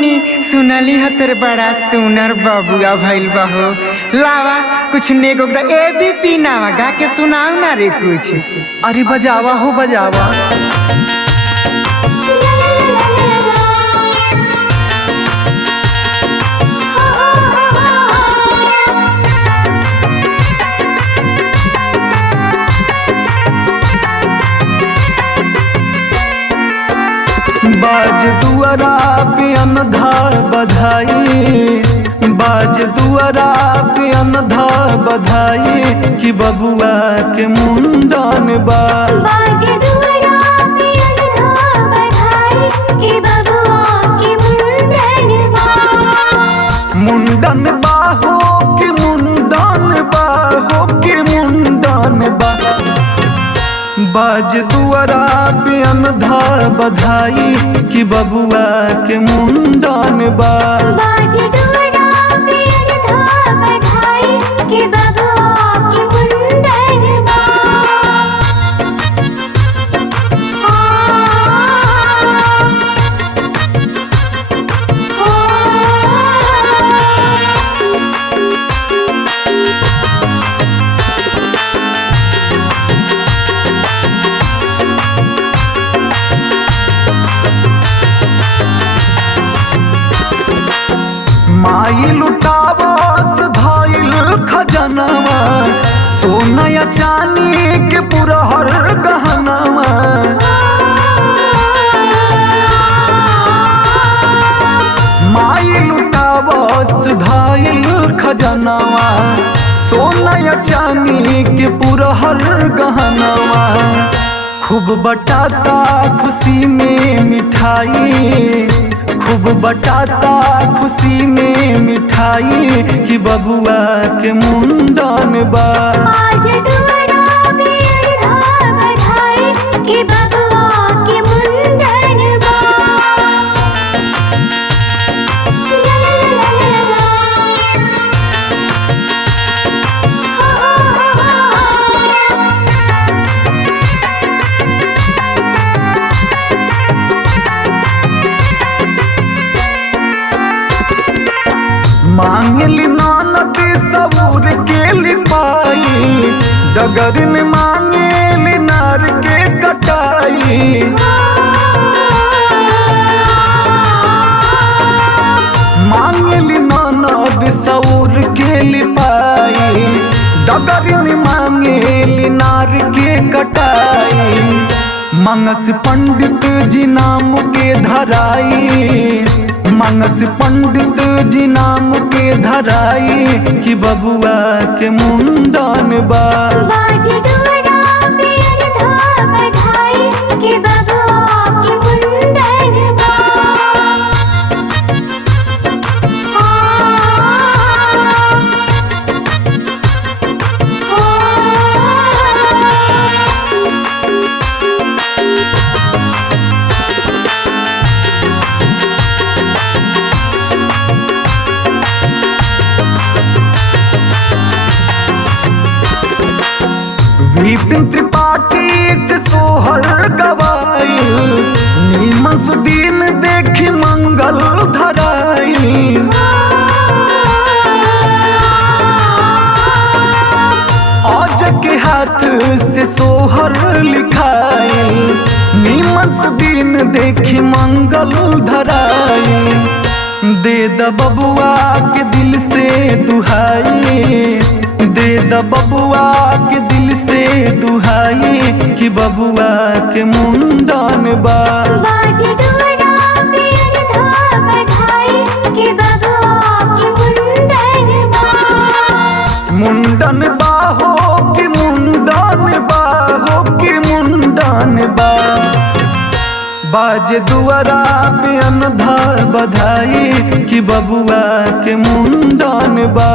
तनी सुनली हतर बड़ा सुनर बबुआ भइल बहो। लावा कुछ नेगो ए बी पी नावा गा के सुनाऊ ना रे कुछ। अरे बजावा हो बजावा। बाज दुआरा पे अनधार बधाई, बाज दुआरा पे अनधार बधाई कि बबुआ के मुंडन बा। बाज दुआरा पे अनधार बधाई कि बबुआ के मुंडन बा। मुंडन बा हो कि मुंडन बा हो कि मुंडन बा। बाज दुआरा पे अनधार बधाई कि बबुआ के मुंडन बा। बाज दुआरा पे अनधार बधाई कि बबुआ के मुंडन बा। माई लुटावस धाइल खजनवा, सोना या चांदी के पुरहर गहनवा। माई लुटावस धाइल खजनवा, सोना या चांदी के पुरहर गहनवा। खूब बटाता खुशी में मिठाई, खूब बटाता खुशी में मिठाई कि बबुआ के मुंडन बा। बाज दुआरा पे अनधार बधाई कि बबुआ के मुंडन बा। मांगली नानद सबूर के लिपाई, डगर में मांगली नार के कटाई। मांगली नानद सबूर के लिपाई, डगर में मांगली नार के कटाई। मंगस पंडित जी नाम के धराई, मंगस पंडित जी नाम के धराई कि बबुआ के मुंडन बा। बाज दुआरा पे अनधार बधाई कि बबुआ के मुंडन बा। विपिन त्रिपाठी से सोहर गवाई, नीमन सुदीन देखी मंगल धराई। आज के हाथ से सोहर लिखाई, नीमन सुदीन देखी मंगल धराई। दे द बबुआ के दिल से दुहाई, दे द बबुआ के दिल से दुहाई कि बबुआ के मुंडन बा। बाज दुआरा पे अनधार बधाई कि बबुआ के मुंडन बा। मुंडन बा हो कि मुंडन बा हो कि मुंडन बा। बाज दुआरा पे अनधार बधाई कि बबुआ के मुंडन बा।